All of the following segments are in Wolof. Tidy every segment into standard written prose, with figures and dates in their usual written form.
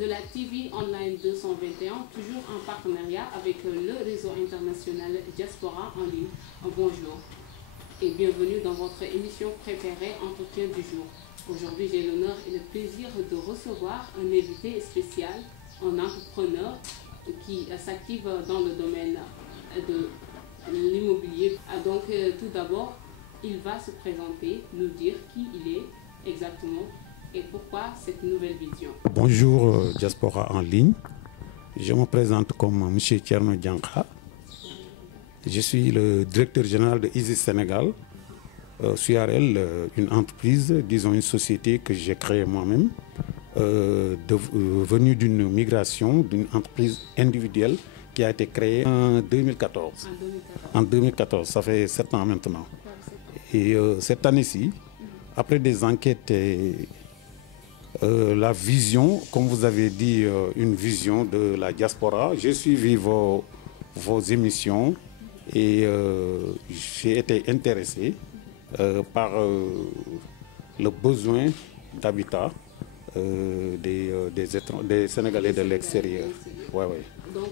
de la TV Online 221, toujours en partenariat avec le réseau international Diaspora en ligne. Bonjour et bienvenue dans votre émission préférée Entretien du jour. Aujourd'hui, j'ai l'honneur et le plaisir de recevoir un invité spécial, un entrepreneur qui s'active dans le domaine de l'immobilier. Donc, tout d'abord, il va se présenter, nous dire qui il est exactement et pourquoi cette nouvelle vision. Bonjour Diaspora en ligne, je me présente comme M. Thierno Diankha. Je suis le directeur général de Isis Sénégal, SUARL, une entreprise, disons une société que j'ai créée moi-même, venue d'une migration d'une entreprise individuelle qui a été créée en 2014. En 2014, ça fait 7 ans maintenant. Et cette année-ci, après des enquêtes et la vision, comme vous avez dit, une vision de la diaspora, j'ai suivi vos émissions et j'ai été intéressé par le besoin d'habitat des Sénégalais de l'extérieur. Ouais, ouais. Donc,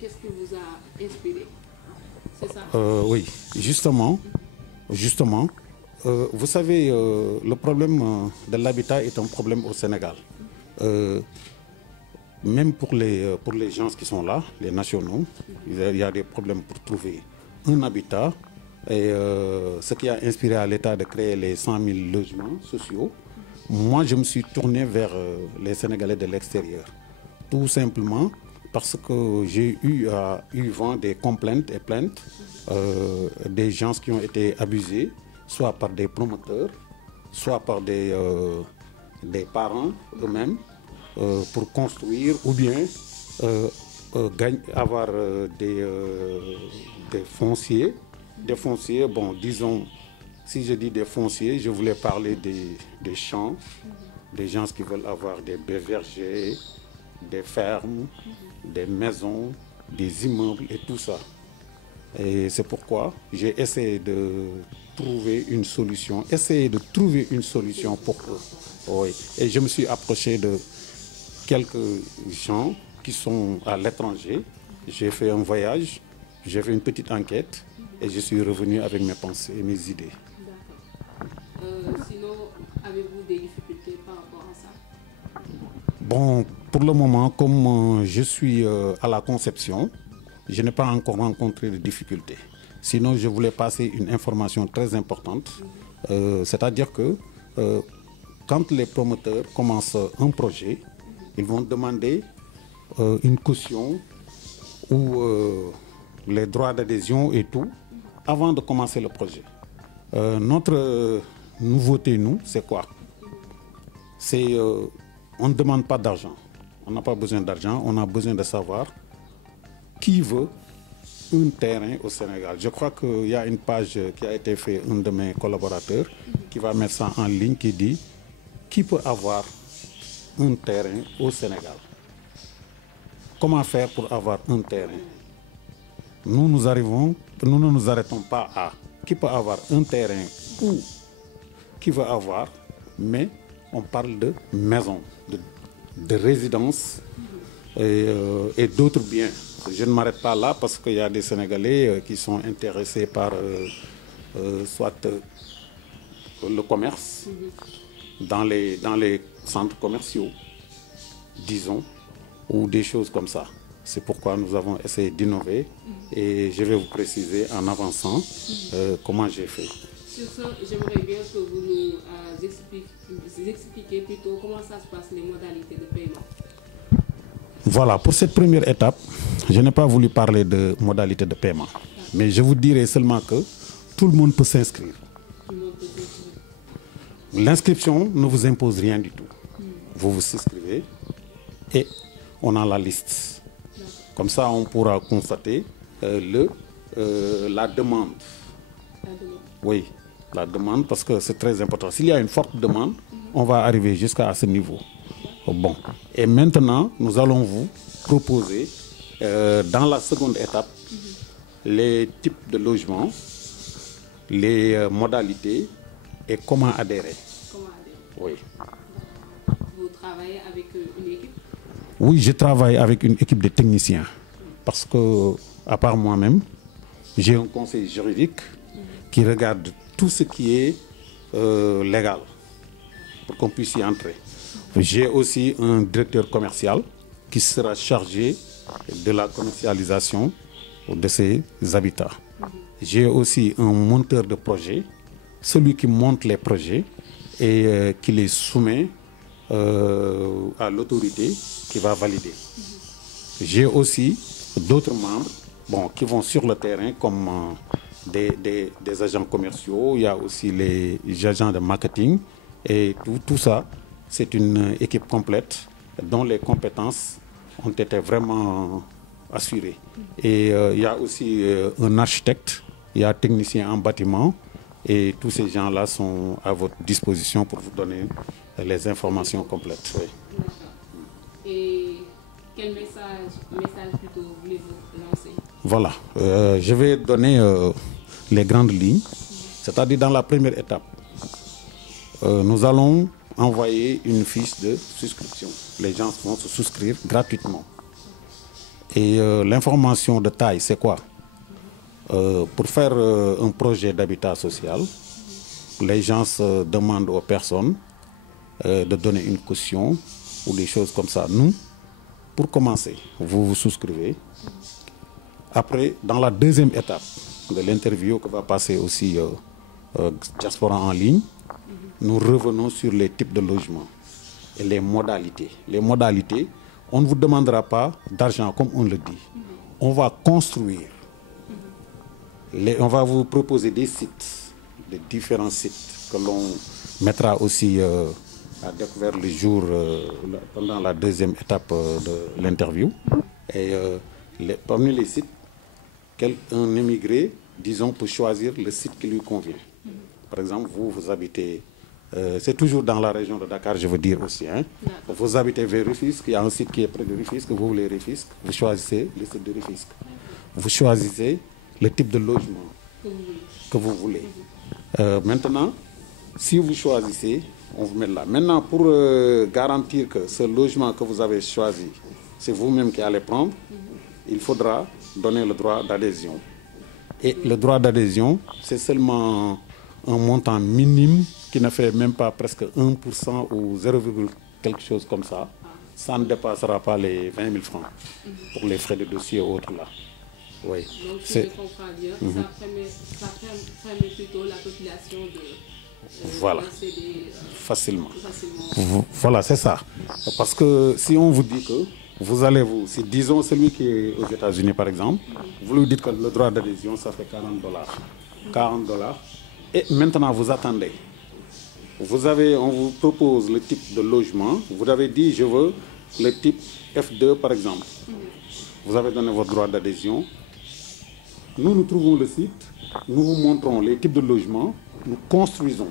qu'est-ce qui vous a inspiré? C'est ça? Oui, justement, vous savez, le problème de l'habitat est un problème au Sénégal. Même pour les gens qui sont là, les nationaux, il y a des problèmes pour trouver un habitat. Et ce qui a inspiré à l'État de créer les 100 000 logements sociaux, moi je me suis tourné vers les Sénégalais de l'extérieur. Tout simplement parce que j'ai eu vent des complaintes et plaintes des gens qui ont été abusés, soit par des promoteurs, soit par des parents eux-mêmes, pour construire ou bien avoir des fonciers. Des fonciers, bon, disons, si je dis des fonciers, je voulais parler des champs, des gens qui veulent avoir des vergers, des fermes, des maisons, des immeubles et tout ça. Et c'est pourquoi j'ai essayé de trouver une solution, pour eux. Oui. Et je me suis approché de quelques gens qui sont à l'étranger. J'ai fait un voyage, j'ai fait une petite enquête et je suis revenu avec mes pensées et mes idées. D'accord. Sinon, avez-vous des difficultés par rapport à ça? Bon, pour le moment, comme je suis à la conception, je n'ai pas encore rencontré de difficultés. Sinon, je voulais passer une information très importante. C'est-à-dire que quand les promoteurs commencent un projet, ils vont demander une caution ou les droits d'adhésion et tout avant de commencer le projet. Notre nouveauté, nous, c'est quoi? C'est on ne demande pas d'argent. On n'a pas besoin d'argent. On a besoin de savoir qui veut un terrain au Sénégal. Je crois qu'il y a une page qui a été faite, un de mes collaborateurs, qui va mettre ça en ligne, qui dit qui peut avoir un terrain au Sénégal. Comment faire pour avoir un terrain? Nous ne nous arrêtons pas à qui peut avoir un terrain ou qui veut avoir, mais on parle de maison, de résidence et d'autres biens. Je ne m'arrête pas là parce qu'il y a des Sénégalais qui sont intéressés par soit le commerce dans les centres commerciaux, disons, ou des choses comme ça. C'est pourquoi nous avons essayé d'innover et je vais vous préciser en avançant comment j'ai fait. Sur ce, j'aimerais bien que vous nous expliquiez plutôt comment ça se passe, les modalités de paiement. Voilà, pour cette première étape, je n'ai pas voulu parler de modalités de paiement. Mais je vous dirai seulement que tout le monde peut s'inscrire. L'inscription ne vous impose rien du tout. Vous vous inscrivez et on a la liste. Comme ça, on pourra constater la demande. Oui, la demande, parce que c'est très important. S'il y a une forte demande, on va arriver jusqu'à ce niveau. Bon. Et maintenant, nous allons vous proposer, dans la seconde étape, les types de logements, les modalités et comment adhérer. Oui. Votre travaillez avec une équipe? Oui, je travaille avec une équipe de techniciens parce que, à part moi-même, j'ai un conseil juridique qui regarde tout ce qui est légal pour qu'on puisse y entrer. J'ai aussi un directeur commercial qui sera chargé de la commercialisation de ces habitats. J'ai aussi un monteur de projet, celui qui monte les projets et qui les soumet à l'autorité qui va valider. J'ai aussi d'autres membres qui vont sur le terrain comme des agents commerciaux, il y a aussi les agents de marketing et tout ça, c'est une équipe complète dont les compétences ont été vraiment assurées. Et il y a aussi un architecte, il y a un technicien en bâtiment et tous ces gens-là sont à votre disposition pour vous donner les informations complètes. Oui. Et quel message plutôt voulez-vous lancer? Voilà, je vais donner les grandes lignes, c'est-à-dire dans la première étape, nous allons envoyer une fiche de souscription. Les gens vont se souscrire gratuitement. Et l'information de taille, c'est quoi? Pour faire un projet d'habitat social, les gens demandent aux personnes de donner une caution ou des choses comme ça. Nous, pour commencer, vous vous souscrivez. Après, dans la deuxième étape de l'interview que va passer aussi Diaspora en ligne, nous revenons sur les types de logements et les modalités. Les modalités, on ne vous demandera pas d'argent comme on le dit. On va construire. On va vous proposer des sites, de différents sites que l'on mettra aussi à découvert le jour pendant la deuxième étape de l'interview. Et parmi les sites, un émigré, disons, peut choisir le site qui lui convient. Par exemple, vous habitez, c'est toujours dans la région de Dakar, je veux dire aussi. Hein. Vous habitez vers Rufisque, il y a un site qui est près de Rufisque, vous voulez Rufisque, vous choisissez le site de Rufisque. Vous choisissez le type de logement que vous voulez. Maintenant, si vous choisissez, on vous met là. Maintenant, pour garantir que ce logement que vous avez choisi, c'est vous-même qui allez prendre, il faudra donner le droit d'adhésion. Et le droit d'adhésion, c'est seulement un montant minime qui ne fait même pas presque 1% ou 0, quelque chose comme ça. Ça ne dépassera pas les 20 000 francs pour les frais de dossier et autres là. Oui. Donc, si je comprends bien, ça permet plutôt la population de voilà. Facilement. Voilà, c'est ça. Parce que si on vous dit que vous allez si disons celui qui est aux États-Unis par exemple, vous lui dites que le droit d'adhésion ça fait $40. $40. Et maintenant vous attendez. On vous propose le type de logement. Vous avez dit je veux le type F2 par exemple. Vous avez donné votre droit d'adhésion. Nous trouvons le site, nous vous montrons les types de logements, nous construisons.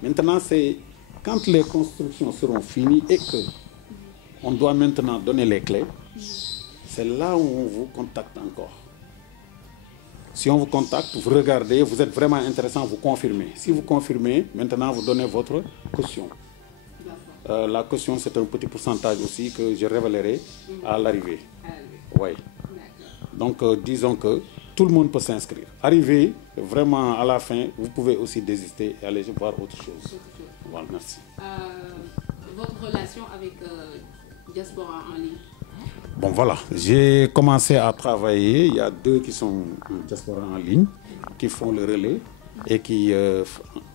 Maintenant, c'est quand les constructions seront finies et que on doit maintenant donner les clés, c'est là où on vous contacte encore. Si on vous contacte, vous regardez, vous êtes vraiment intéressant, vous confirmez. Si vous confirmez, maintenant vous donnez votre caution. La caution, c'est un petit pourcentage aussi que je révélerai à l'arrivée. Oui. Donc, disons que tout le monde peut s'inscrire. Arrivé, vraiment à la fin, vous pouvez aussi désister et aller voir autre chose. Voilà, merci. Votre relation avec Diaspora en ligne? Bon, voilà. J'ai commencé à travailler. Il y a 2 qui sont Diaspora en ligne, qui font le relais et qui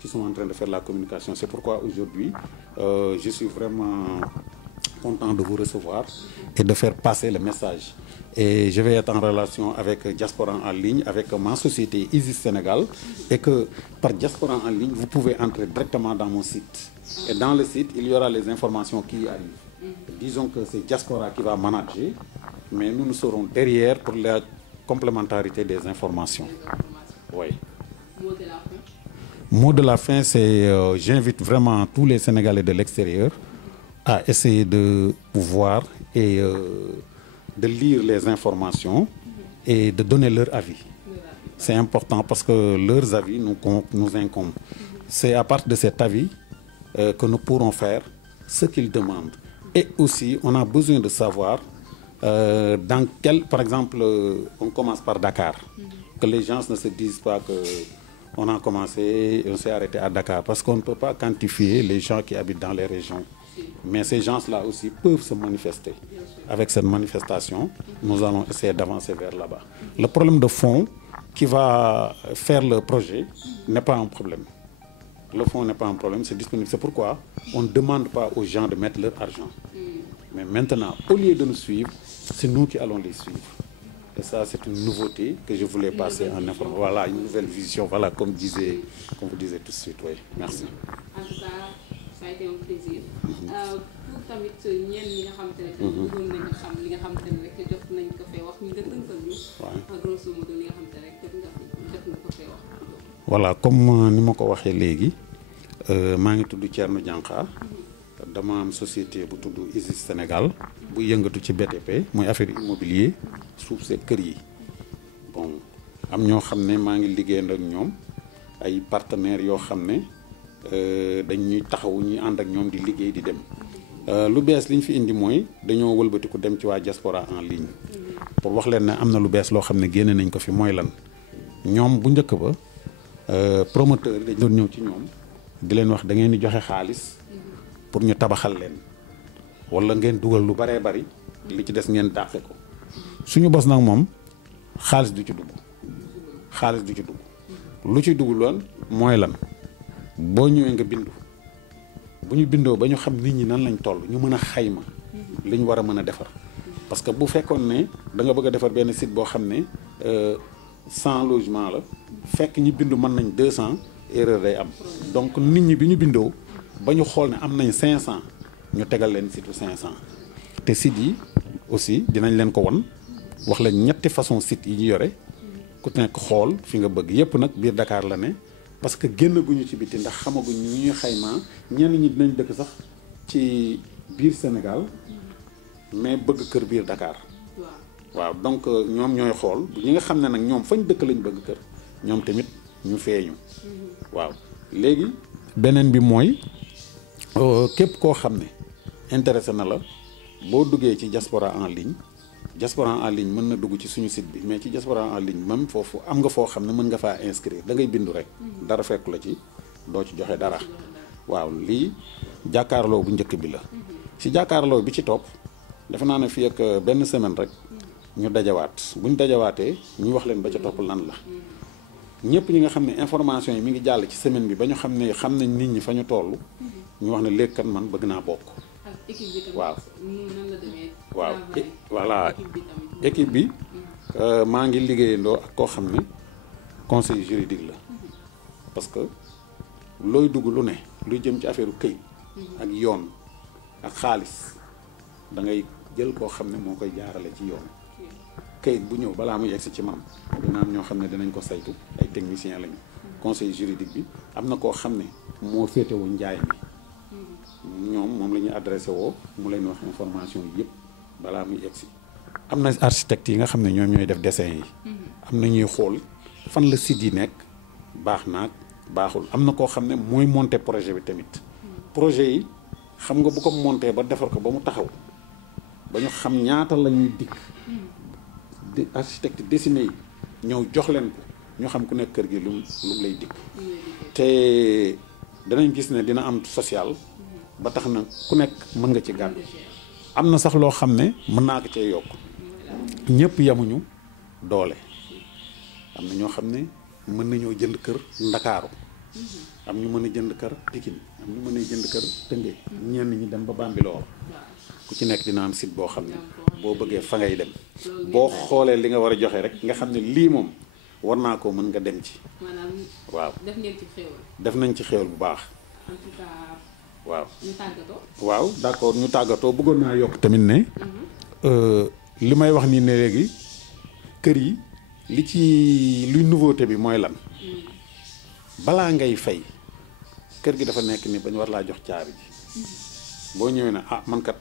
sont en train de faire la communication. C'est pourquoi aujourd'hui, je suis vraiment content de vous recevoir et de faire passer le message. Et je vais être en relation avec Diaspora en ligne, avec ma société Isis Sénégal, et que par Diaspora en ligne, vous pouvez entrer directement dans mon site. Et dans le site, il y aura les informations qui arrivent. Disons que c'est Diaspora qui va manager, mais nous serons derrière pour la complémentarité des informations. Oui. Mot de la fin? Mot de la fin, c'est j'invite vraiment tous les Sénégalais de l'extérieur à essayer de pouvoir et de lire les informations et de donner leur avis. C'est important parce que leurs avis nous incombent. C'est à partir de cet avis que nous pourrons faire ce qu'ils demandent. Et aussi, on a besoin de savoir dans quel, par exemple, on commence par Dakar, que les gens ne se disent pas que on a commencé, on s'est arrêté à Dakar, parce qu'on ne peut pas quantifier les gens qui habitent dans les régions. Mais ces gens-là aussi peuvent se manifester. Avec cette manifestation, nous allons essayer d'avancer vers là-bas. Le problème de fond qui va faire le projet n'est pas un problème. Le fonds n'est pas un problème, c'est disponible. C'est pourquoi on ne demande pas aux gens de mettre leur argent. Mais maintenant, au lieu de nous suivre, c'est nous qui allons les suivre. Et ça, c'est une nouveauté que je voulais passer en information. Voilà, une nouvelle vision, voilà, comme vous disiez tout de suite. Oui, merci. En tout cas, ça a été un plaisir. Pour tamit ñenn ñi nga xamante ne bëggoon nañu xam li nga xamante ne rek jot nañ ko fee wax ñu nga tënkal ñu. Grosso modo li nga xamante ne rek jot nga ko fee wax. Voilà, comme ni ma ko waxee léegi maa ngi tudd Thierno Diankha. Dama am société bu tudd Isis Sénégal bu yëngatu ci BTP mooy affaire immobilier suuf see kër yi bon am ñoo xam ne maa ngi liggéey ak ñoom ay partenaires yoo xam ne dañuy taxawu ñuy ànd ak ñoom di liggéey di dem lu bees li ñu fi indi mooy dañoo wëlbatiku dem ci waa diaspora en ligne pour wax leen ne am na lu bees loo xam ne génne nañ ko fi mooy lan ñoom bu njëkk ba promoteur yi dañ doon ñëw ci ñoom di leen wax da ngeen di joxe xaalis pour ñu tabaxal leen wala ngeen dugal lu baree bari li ci des ngeen dàqe ko suñu bos nag moom xaalis du ci dugg lu ci dugg loon mooy lan boo ñëwee nga bindu bu ñu bindoo ba ñu xam nit ñi nan lañ toll ñu mën a xayma li ñu war a mën a defar parce que bu fekkoon ne da nga bëgg a defar benn site boo xam ne 100 logements la fekk ñi bindu mën nañ 200 erreur day am donc nit ñi bi ñu bindoo ba ñu xool ne am nañ 500 ñu tegal leen site 500 te site yi aussi dinañ leen ko won wax la ñetti façon site yi ñu yore ku nekk xool fi nga bëgg yépp nag biir Dakar la ne parce que génn guñu ci biti ndax xamaguñ ñu ñuy xaymaa ñenn ñi dinañ dëkk sax ci biir Sénégal mais bëgg kër biir Dakar waaw donc ñoom ñooy xool ñi nga xam ne nag ñoom fañ dëkk lañ bëgg kër ñoom tamit ñu feeñu waaw léegi beneen bi mooy képp koo xam ne intéressé na la boo duggee ci diaspora en ligne mën na dugg ci suñu site bi mais ci diaspora en ligne même foofu am nga foo xam ne mën nga faa inscrire da ngay bindu rek dara fekku la ci doo ci joxe dara waaw lii jàkkaarloo bu njëkk bi la ci jàkkaarloo bi ci topp defe naa ne fii ak benn semaine rek ñu dajawaat bu ñu dajawaatee ñu wax leen ba ca topp lan la ñëpp ñi nga xam ne information yi mi ngi jàll ci semaine bi ba ñu xam nañ nit ñi fa ñu toll ñu wax ne léegi kan man bëgg naa bokk. waaw waaw voilà équipe bi maa ngi liggéeyandoo ak koo xam ne conseil juridique la parce que looy dugg lu ne luy jëm ci affaire këyit ak yoon ak xaalis da ngay jël koo xam ne moo koy jaarale ci yoon këyit bu ñëw balaa muy egsi ci man dina am ñoo xam ne dinañ ko saytu ay techniciens lañu conseil juridique bi am na koo xam ne moo féetewoo njaay mi ñoom moom la ñuy adressé woo mu leen wax information yi yëpp balaa muy egsi am na architecte yi nga xam ne ñoom ñooy def dessin yi am na ñuy xool fan la site yi nekk baax naag baaxul am na koo xam ne mooy monter projet bi tamit projet yi xam nga bu ko monter ba defar ko ba mu taxaw ba ñu xam ñaata la ñuy dikk architecte dessiné yi ñëw jox leen ko ñu xam ku nekk kër gi lu lay dikk te danañ gis ne dina am social ba tax na ku nekk mën nga ci gàddu am na sax loo xam ne mën naa ko cee yokk ñëpp yemuñu doole am na ñoo xam ne mën nañoo jënd kër Ndakaaru am ñu mën a jënd kër Pikine am ñu mën a jënd kër Tëngéej ñenn ñi dem ba Bambilor ku ci nekk dina am site boo xam ne boo bëggee fa ngay dem boo xoolee li nga war a joxe rek nga xam ne lii moom war naa ko mën nga dem ci. waaw def ngeen ci xéewal. def nañ ci xéewal bu baax. en tout cas. waaw ñu tàggatoo. waaw d'accord ñu tàggatoo bëggoon naa yokk tamit ne. li may wax nii ne léegi kër yi li ci luy nouveauté bi mooy lan. balaa ngay fay kër gi dafa nekk ni ba ñu war laa jox caabi ji. boo ñëwee ne ah man kat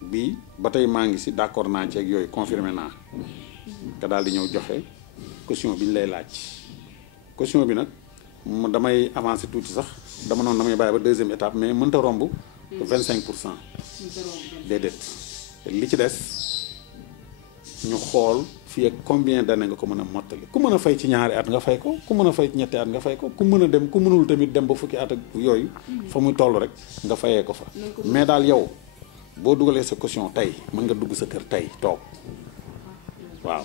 bii ba tey maa ngi si d'accord naa ci ak yooyu confirmé naa. nga daal di ñëw joxe caution bi ñu lay laaj. caution bi nag damay avancer tuuti sax dama noonu damay bàyyi ba deuxième étape mais mënta romb 25%. déedéet li ci des ñu xool fii ak combien d'années nga ko mën a mottali ku mën a fay ci ñaari at nga fay ko ku mën a fay ci ñetti at nga fay ko ku mën a dem ku mënul tamit dem ba fukki at ak yooyu fa muy toll rek nga fayee ko fa mais daal yow boo dugalee sa caution tey mën nga dugg sa kër tey toog waaw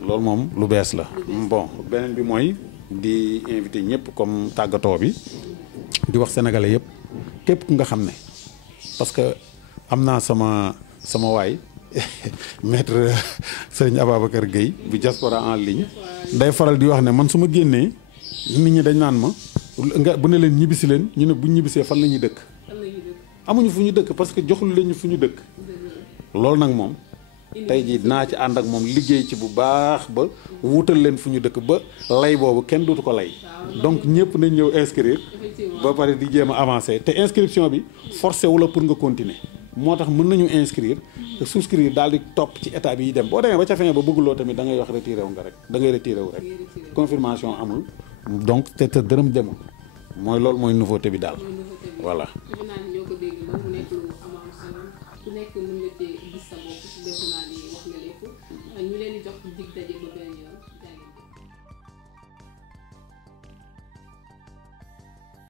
loolu moom lu bees la. bon beneen bi mooy di invité ñëpp comme tàggatoo bi di wax sénégalais yëpp képp ku nga xam ne parce que am naa sama waay maître Serigne Ababacar Gueye bu diaspora en ligne day faral di wax ne man su ma génnee nit ñi dañ naan ma nga bu ne leen ñibbisi leen ñu ne bu ñibbisee fan la ñuy dëkk amuñu fu ñu dëkk parce que joxul lañu fu ñu dëkk loolu nag moom tey jii dinaa ci ànd ak moom liggéey ci bu baax ba wuutal leen fu ñu dëkk ba lay boobu kenn dootu ko lay donc ñëpp nañ ñëw inscrire ba pare di jéem a avancer te inscription bi forcé wu la pour nga continuer moo tax mën nañu inscrire te souscrire daal di topp ci état bi yi dem boo demee ba ca fin ba bëgguloo tamit da ngay wax retiré wu nga rek da ngay retiré wu rek confirmation amul donc te dërëm demul mooy loolu mooy nouveauté bi daal voilà. ku nekk mën nga cee gis sa bopp defe naa ni wax nga lépp ñu leen di jox dig daje ba benn yoon